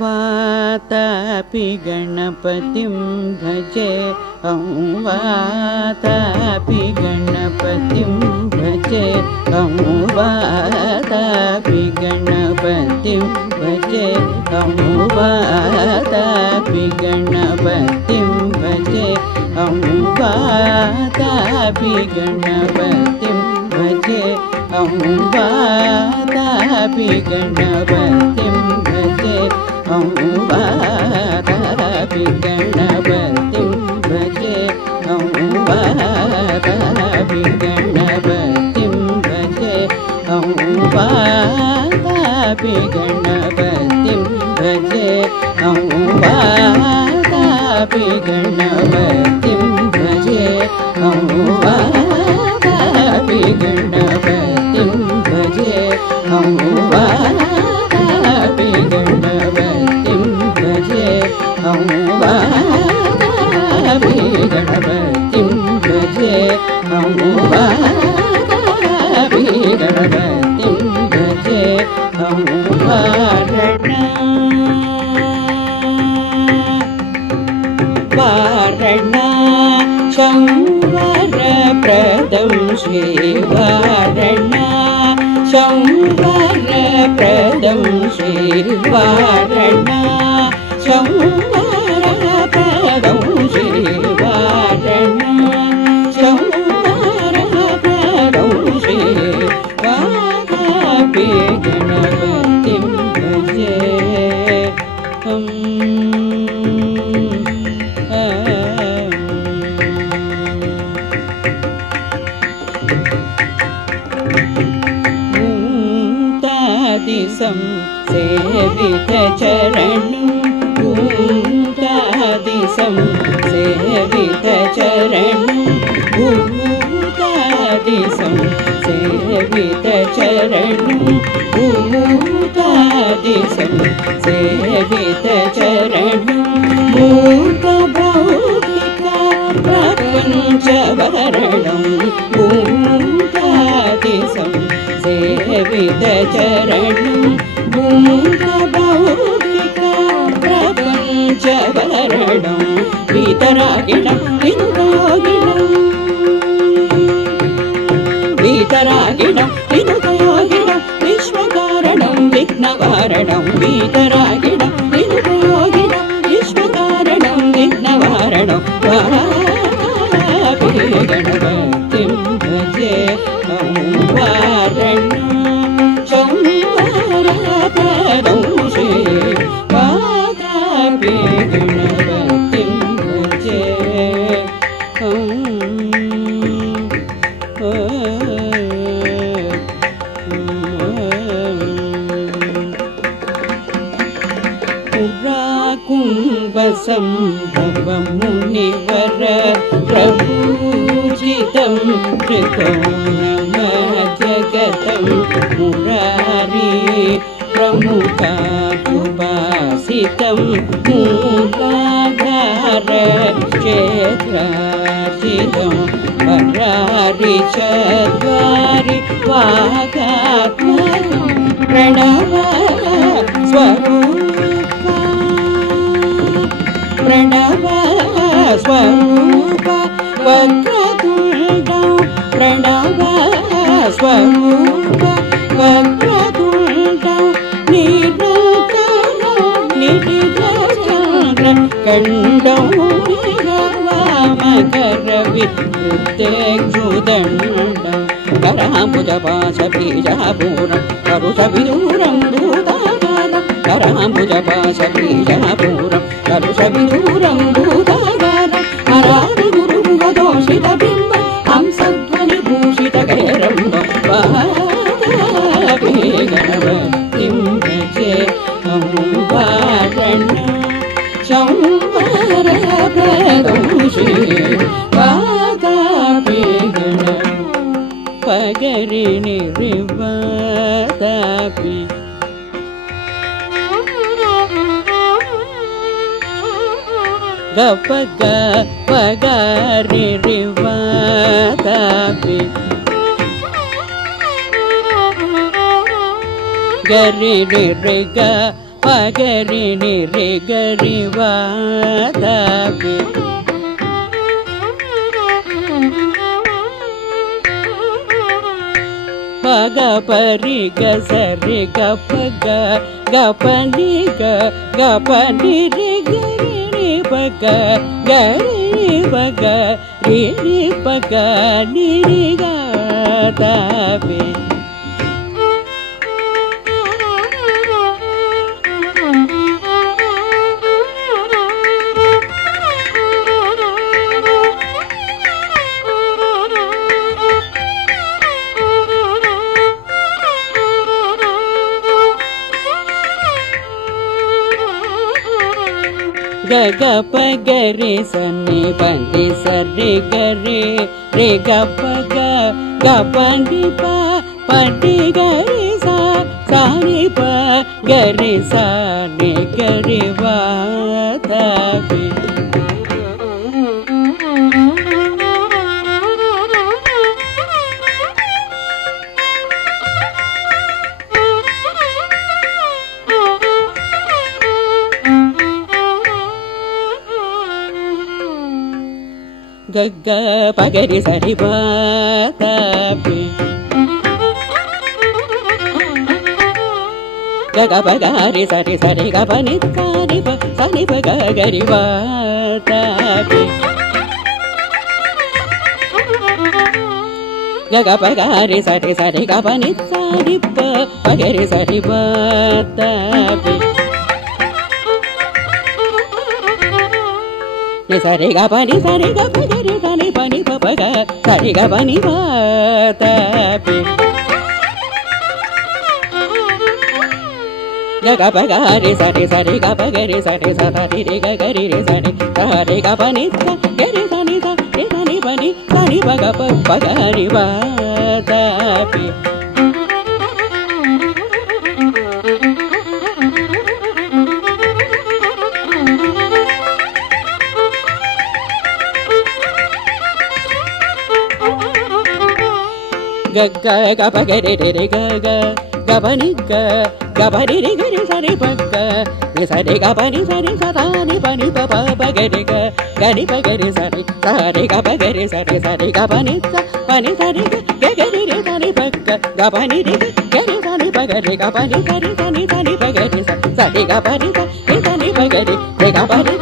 वातापि गणपतिं भजे वातापि गणपतिं भजे वातापि गणपतिं भजे वातापि गणपतिं भजे वातापि गणपतिं भजे वातापि गणपतिं भजे वातापि गणपतिं भजे वातापि गणपतिं भजे वातापि गणपतिं भजे वातापि गणपतिं भजे वातापि गणपतिं भजे वातापि गणपतिं भजे वातापि गणपतिं भजे वातापि गणपतिं भजे वारणा शंवरप्रदं श्रीवारणा शंवरप्रदं श्रीवारणा शंवरप्रदं श्रीवारणा शंवरप्रदं श्रीवातापि गणपतिं भजे सेवितचरणं भूतादिसं सेवितचरणं भूतादिसं सेवितचरणं भूतादिसं सेवितचरणं भूतभौतिका प्रपञ्चवरणं भूतादिसं सेवितचरणं भूतभौतिका प्रपञ्चवरणं वीतरागिणं विनुरागिणं वीतरागिणं विनुरागिणं विश्वकारणं विघ्नवारणं वीतरागिणं विनुरागिणं विश्वकारणं विघ्नवारणं वातापि गणपतिं भजे वारणा शंवरप्रदं श्रीवातापि गणपतिं भजे कुम्भसंभवं मुनिवर प्रपूजितं त्रिकोणमजगतं मुरारी प्रमुखाभुभासितं मूलाधार क्षेत्रार्चितं वरारि चत्वारि वागात्मकं प्रणव स्वरूपा प्रणव स्वरूप वक्रतुण्डं प्रणव स्वरूप वक्रतुण्डं निरन्तरनिटिलचन्द्रकण्डं वामकरविवृत्तेक्षुदण्डं कराम्बुजपाशबीजापूरं करुषविदूरं भूताकारं कराम्बुजपाशबीजापूरं करुषविदूरं भूताकारं हरादिगुरुमुखदोषितबिम्बं हंसध्वनिभूषितगैरं वातापि गणपतिं भजे Warna शंवरप्रदं श्रीवातापि गणपगरि निर्वातापि गपग पगरि Riva gari ni re ga pa gari ni re gari va da pe pa ga pa ri ga sa re ga pa ga pa ni re ga ri pa ga ri pa ga ri pa ga ni ri ga da pe ga pa ga re sa ni pa ni sa re ga re ga pa ni pa ni ga re sa ni pa ga re sa ni ga re va da pe ga pa ga re sa re va da pe ga pa ga re sa re ga pa ni pa ga re va da pe ga pa ga re sa re ga pa ni pa ga re sa re va da pe sa re ga pa ni ga pa ga re sa ni pa ni pa pa ga sa re ga pa ni va da pe ga pa ga re sa re ga pa ga re sa ta re ga re sa re ga pa ni ga re sa ni pa ni pa ga pa ga re va da pe ga pa ga re ga pa ni ga pa ni re ga re sa re pa ga re sa re ga pa ni sa ta ni pa pa ga re ga ni pa ga re sa re ga pa ga re sa re ga pa ni sa re ga re sa ni pa ga pa ni re ga re sa ni pa ga re ga pa ni sa ni pa ga re sa re ga pa ni sa ni pa ga re ga pa ni